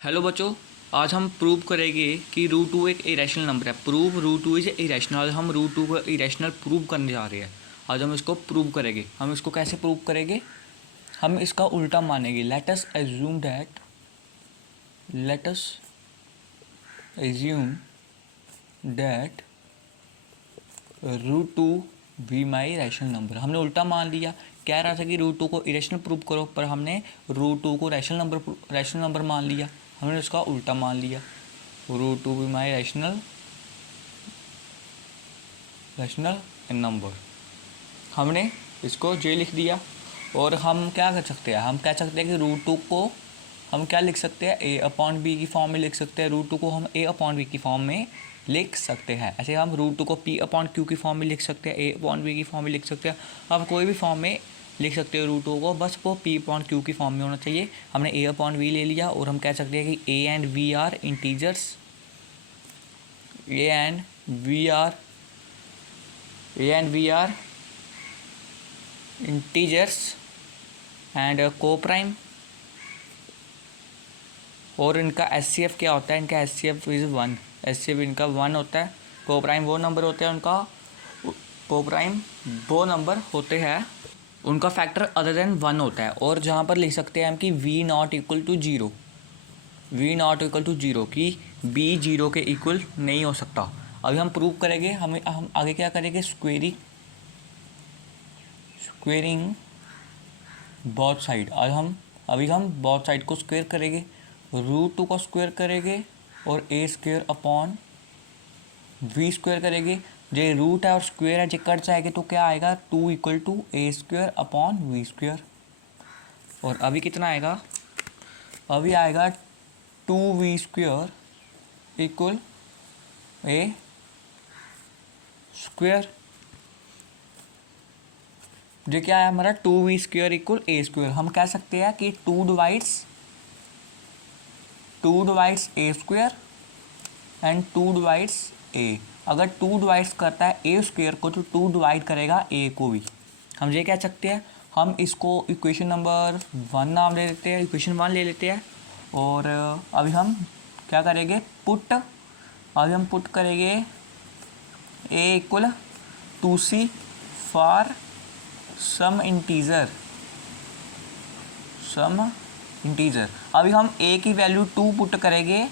Hello बच्चों, आज हम प्रूव करेंगे कि रूट टू एक इरेशनल नंबर है। Prove root two is irrational. आज हम रूट टू को इरेशनल प्रूव करने जा रहे हैं। आज हम इसको प्रूव करेंगे। हम इसको कैसे प्रूव करेंगे? हम इसका उल्टा मानेंगे। Let us assume that root two be my rational number. हमने उल्टा मान लिया। कह रहा था कि रूट टू को इरेशनल प्रूव करो, पर हमने रूट टू को रैशनल नंबर मान लिया। हमने उसका उल्टा मान लिया। Root two be my rational number. हमने इसको जे लिख दिया। और हम क्या कर सकते हैं? हम कह सकते हैं कि रूट टू को हम क्या लिख सकते हैं? ए अपॉन बी की फॉर्म में लिख सकते हैं। रूट टू को हम ए अपॉन बी की फॉर्म में लिख सकते हैं। ऐसे हम रूट टू को पी अपॉन क्यू की फॉर्म में लिख सकते हैं, ए अपॉन बी की फॉर्म में लिख सकते हैं। आप कोई भी फॉर्म में लिख सकते हो रूट टू को, बस वो पी अपॉन क्यू की फॉर्म में होना चाहिए। हमने ए अपॉन वी ले लिया और हम कह सकते हैं कि a and b are integers. A and b are integers and coprime. और इनका एचसीएफ क्या होता है? इनका एचसीएफ इज़ 1। एचसीएफ इनका 1 होता है। को प्राइम वो नंबर होते हैं उनका फैक्टर अदर देन 1 होता है। और जहाँ पर लिख सकते हैं हम कि v not equal to zero, कि b जीरो के इक्वल नहीं हो सकता। अभी हम प्रूव करेंगे। हम आगे क्या करेंगे? Squaring both side. अभी हम बोथ साइड को स्क्वेयर करेंगे। रूट टू को स्क्वेयर करेंगे और ए स्क्वेयर अपॉन वी स्क्वेयर करेंगे। जो रूट है और स्क्वेयर है जो कट जाएगा तो क्या आएगा? 2 equal to a square upon b square. और अभी कितना आएगा? अभी आएगा 2v स्क्वेयर इक्वल ए स्क्वेयर। जो क्या है हमारा? 2v स्क्वेयर इक्वल ए स्क्वेयर। हम कह सकते हैं कि 2 divides A square and 2 divides A. अगर 2 डिवाइड्स करता है ए स्क्वेयर को तो 2 डिवाइड करेगा ए को भी। हम ये कह सकते हैं। हम इसको इक्वेशन नंबर 1 नाम ले लेते हैं, इक्वेशन 1 ले लेते हैं। और अभी हम क्या करेंगे? अभी हम पुट करेंगे A equal 2c for some integer. अभी हम a की वैल्यू 2 पुट करेंगे।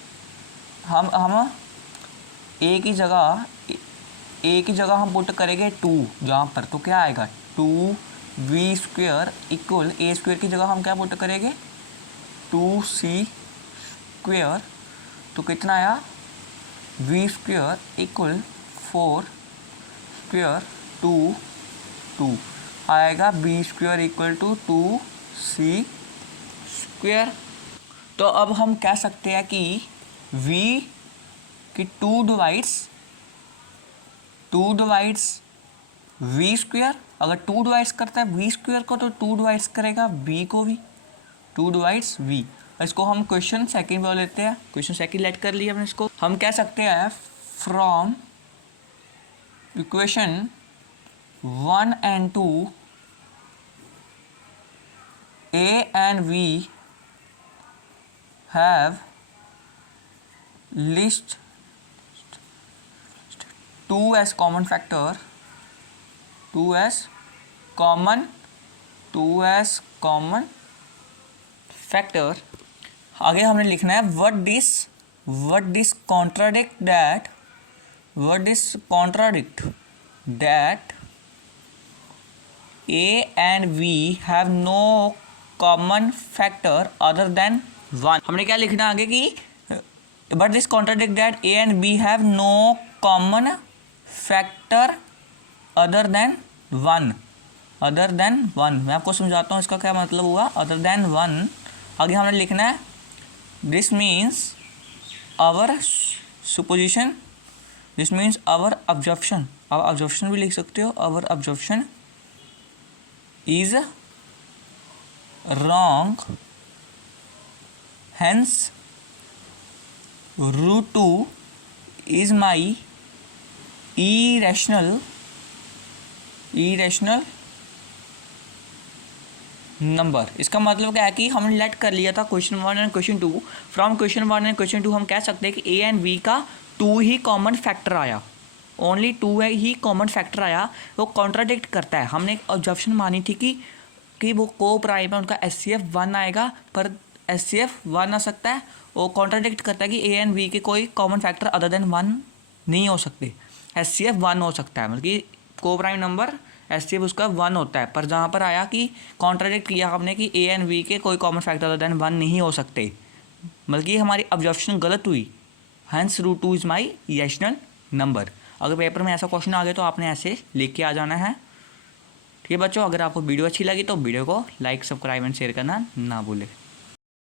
हम a की जगह हम पुट करेंगे 2 जहाँ पर, तो क्या आएगा? 2v स्क्वेयर इक्वल ए स्क्वेयर की जगह हम क्या पुट करेंगे? 2c square. तो कितना आया? v स्क्वेयर इक्वल 4 स्क्वेयर 2 आएगा। b square equal to 2c square. तो अब हम कह सकते हैं कि v की 2 डिवाइड्स v स्क्वेयर। अगर 2 डिवाइड्स करता है v स्क्वेयर को तो 2 डिवाइड्स करेगा b को भी। 2 डिवाइड्स v। इसको हम क्वेश्चन सेकंड में लेते हैं। क्वेश्चन सेकंड लेट कर लिया हमने इसको। हम कह सकते हैं from equation 1 and 2 a and v have list 2 as common factor, 2 as common factor। आगे हमने लिखना है what this contradict that a and v have no common factor other than 1। हमने क्या लिखना आगे कि but this contradict that a and b have no common factor other than 1। मैं आपको समझाता हूँ इसका क्या मतलब हुआ। other than 1 आगे हमने लिखना है this means our supposition, this means our observation। आप observation भी लिख सकते हो। our observation is wrong, hence root 2 is my irrational number. इसका मतलब क्या है कि हमने लेट कर लिया था question 1 and question 2। From question 1 and question 2 हम कह सकते हैं कि ए एंड बी का 2 ही कॉमन फैक्टर आया, ओनली 2 है ही कॉमन फैक्टर आया। वो कॉन्ट्राडिक्ट करता है। हमने एक ऑब्जेक्शन मानी थी कि वो को प्राइम है, उनका HCF 1 आएगा, पर HCF 1 आ सकता है। वो कॉन्ट्राडिक्ट करता है कि ए एंड बी के कोई कॉमन फैक्टर अदर देन 1 नहीं हो सकते, HCF 1 हो सकता है। मतलब कि को प्राइम नंबर HCF उसका 1 होता है, पर जहाँ पर आया कि कॉन्ट्राडिक्ट किया हमने कि ए एंड बी के कोई कॉमन फैक्टर अदर देन 1 नहीं हो सकते, बल्कि हमारी ऑब्जर्वेशन गलत हुई। Hence √2 is my rational number. अगर पेपर में ऐसा क्वेश्चन आ गया तो आपने ऐसे लिख के आ जाना है। ठीक है बच्चों, अगर आपको वीडियो अच्छी लगी तो वीडियो को लाइक, सब्सक्राइब एंड शेयर करना ना भूलें।